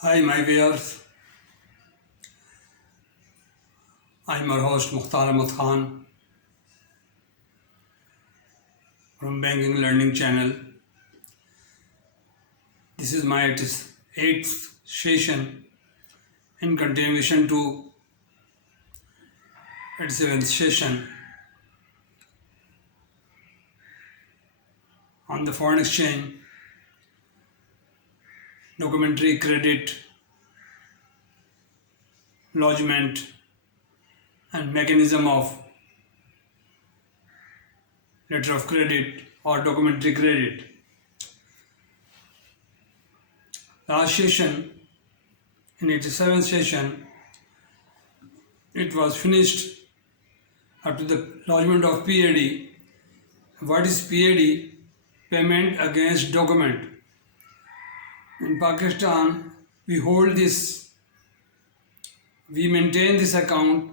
Hi, my viewers. I'm your host Mukhtar Ahmed Khan from Banking Learning Channel. This is my eighth session in continuation to its seventh session on the foreign exchange, documentary credit, lodgement, and mechanism of letter of credit or documentary credit. Last session, in its seventh session, it was finished up to the lodgement of PAD. What is PAD? Payment against document. In Pakistan, we hold this, we maintain this account,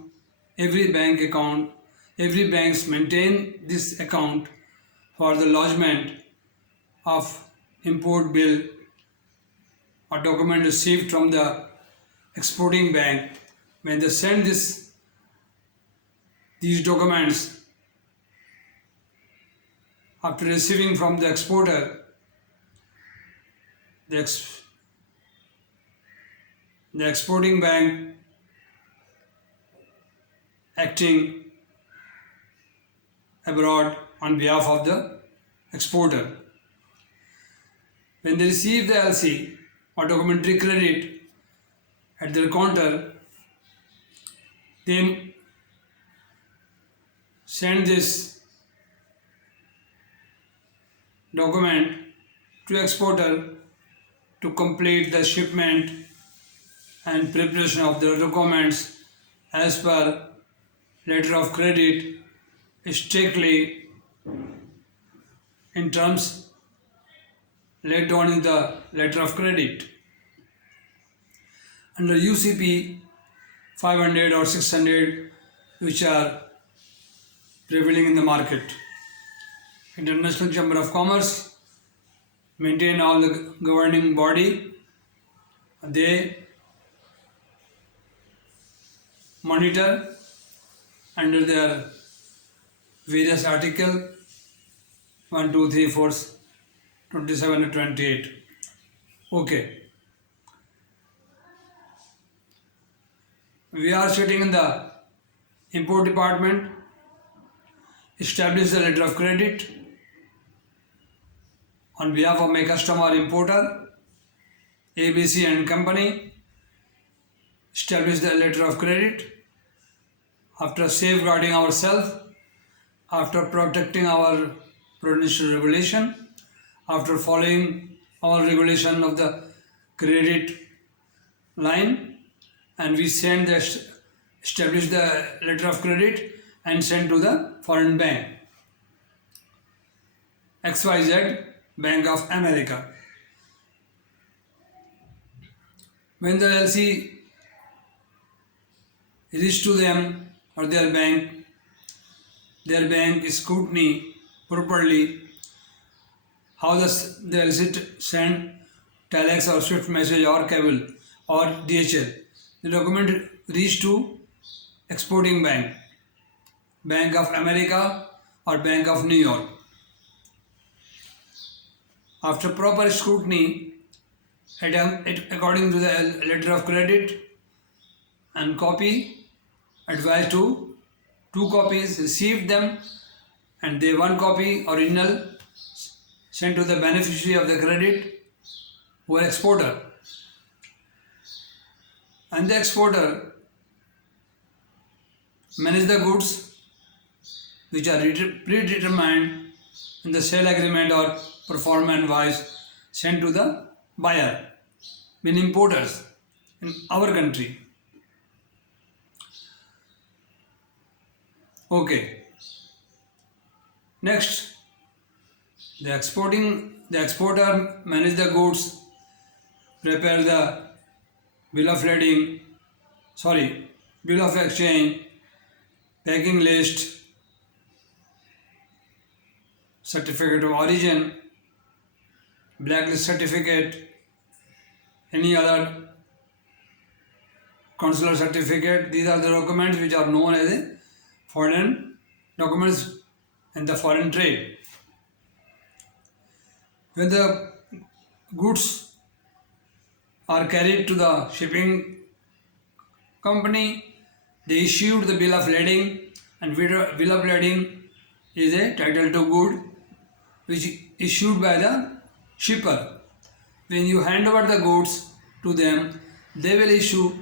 every banks maintain this account for the lodgement of import bill or document received from the exporting bank. When they send these documents after receiving from the exporter, the exporting bank acting abroad on behalf of the exporter. When they receive the LC or documentary credit at their counter, they send this document to exporter to complete the shipment and preparation of the documents as per letter of credit, strictly in terms laid down in the letter of credit. Under UCP 500 or 600, which are prevailing in the market, International Chamber of Commerce maintain all the governing body. They monitor under their various article 1, 2, 3, 4, 27 and 28. Okay. We are sitting in the import department, establish the letter of credit on behalf of my customer importer, ABC and company, establish the letter of credit after safeguarding ourselves, after protecting our prudential regulation, after following all regulation of the credit line, and we send the establish the letter of credit and send to the foreign bank, XYZ Bank of America. When the LC reach to them or their bank scrutiny properly how the LC send telex or swift message or cable or DHL. The document reach to exporting bank, Bank of America or Bank of New York. After proper scrutiny, according to the letter of credit and copy, advised to 2 copies, received them, and they 1 copy original sent to the beneficiary of the credit who are exporter. And the exporter manage the goods which are predetermined in the sale agreement or performance wise sent to the buyer, meaning importers in our country. Okay. Next, the exporter manage the goods, prepare the bill of exchange, packing list, certificate of origin, blacklist certificate, any other consular certificate. These are the documents which are known as a foreign documents in the foreign trade. When the goods are carried to the shipping company, they issued the bill of lading, and bill of lading is a title to good which is issued by the shipper. When you hand over the goods to them, they will issue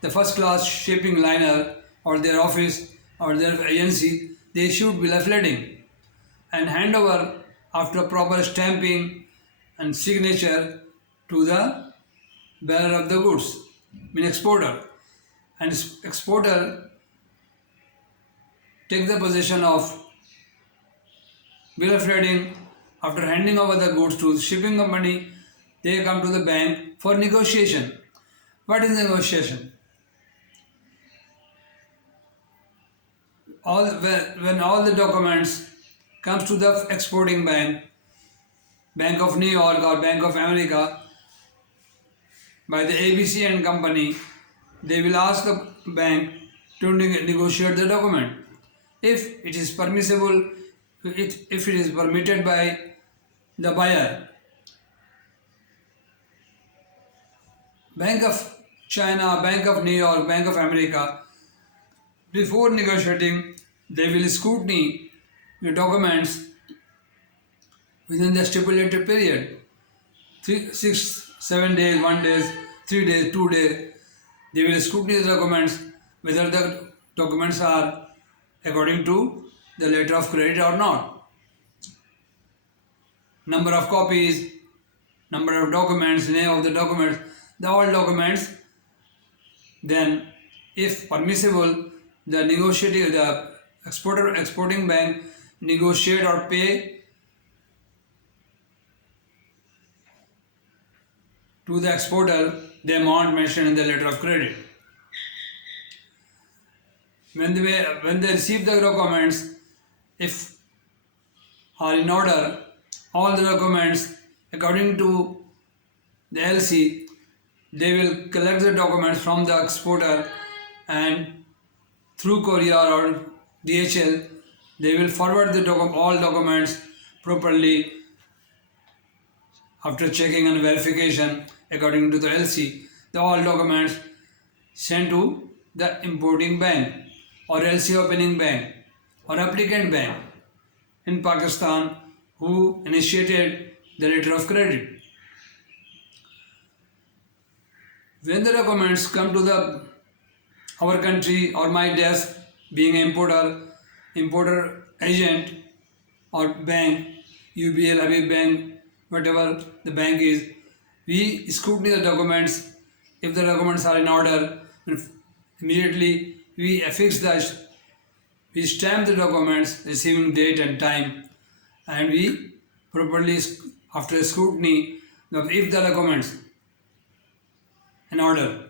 the first class shipping liner or their office or their agency. They issue bill of lading and hand over after proper stamping and signature to the bearer of the goods, mean exporter. And exporter take the possession of bill of lading. After handing over the goods to the shipping company, they come to the bank for negotiation. What is negotiation? When all the documents comes to the exporting bank, Bank of New York or Bank of America, by the ABC and company, they will ask the bank to negotiate the document. If it is permissible, if it is permitted by the buyer, Bank of China, Bank of New York, Bank of America, before negotiating, they will scrutiny the documents within the stipulated period. 6, 7 days, 1 day, 3 days, 2 days. They will scrutiny the documents whether the documents are according to the letter of credit or not. Number of copies, number of documents, name of the documents, all documents. Then, if permissible, the exporting bank negotiate or pay to the exporter the amount mentioned in the letter of credit. When they receive the documents, if are in order, all the documents according to the LC, they will collect the documents from the exporter and through courier or DHL, they will forward the all documents properly after checking and verification according to the LC. The all documents sent to the importing bank or LC opening bank or applicant bank in Pakistan who initiated the letter of credit. When the documents come to our country or my desk, being an importer agent or bank, UBL, Habib Bank, whatever the bank is, we scrutiny the documents. If the documents are in order, immediately we affix we stamp the documents, receiving date and time, and we properly, after scrutiny, if the documents in order,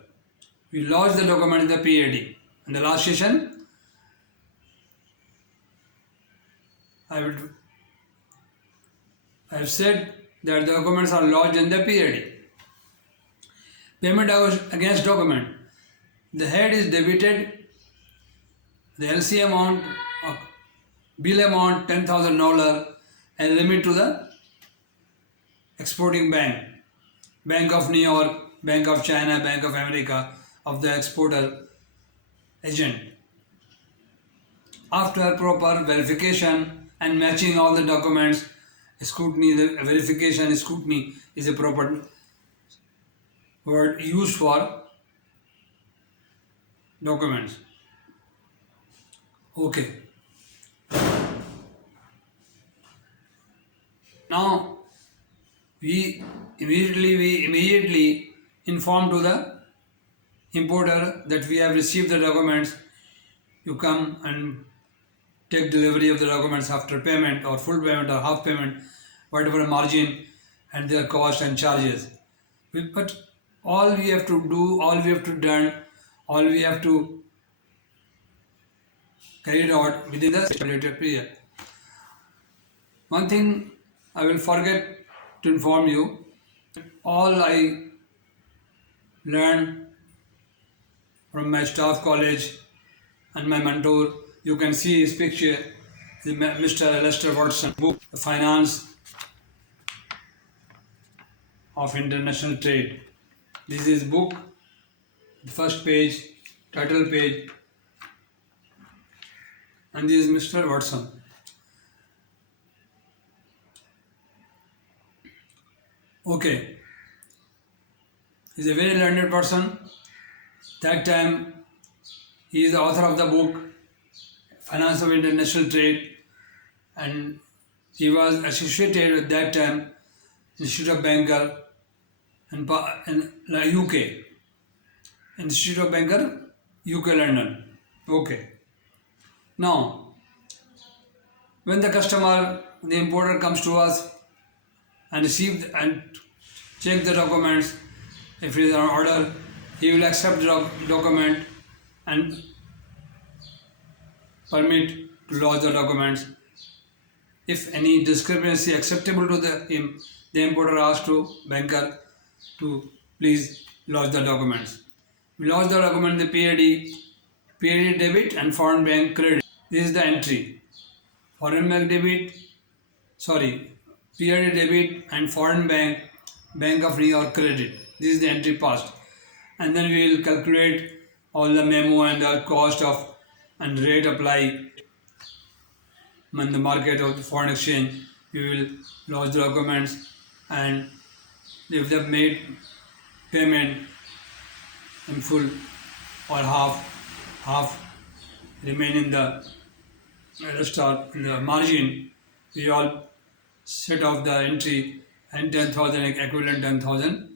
we lodge the document in the PAD. In the last session, I have said that the documents are lodged in the PAD. Payment against document. The head is debited, the LC amount, bill amount $10,000 and limit to the exporting bank, Bank of New York, Bank of China, Bank of America, of the exporter agent. After proper verification and matching all the documents, scrutiny, the verification, scrutiny is a proper word used for documents. Okay. Now we immediately inform to the importer that we have received the documents. You come and take delivery of the documents after payment or full payment or half payment, whatever margin and their cost and charges. But all we have to do, all we have to carry it out within the stipulated period. One thing I will forget to inform you, all I learned from my staff college and my mentor. You can see his picture, Mr. Lester Watson book, The Finance of International Trade. This is book, the first page, title page, and this is Mr. Watson. Okay, he's a very learned person. That time, he is the author of the book, Finance of International Trade, and he was associated with that time Institute of Banker in UK. Institute of Banker, UK, London. Okay. Now, when the customer, the importer comes to us and receive and check the documents, if it is an order, he will accept the document and permit to lodge the documents. If any discrepancy acceptable to him, the importer asks to banker to please lodge the documents. We lodge the document, the PAD debit and foreign bank credit. This is the entry. Foreign bank debit, PAD debit and foreign bank, Bank of New York credit. This is the entry passed. And then we will calculate all the memo and the cost of and rate apply in the market of the foreign exchange. We will lodge the documents, and if they have made payment in full or half remain in the in the margin, we all set off the entry and 10,000 equivalent 10,000.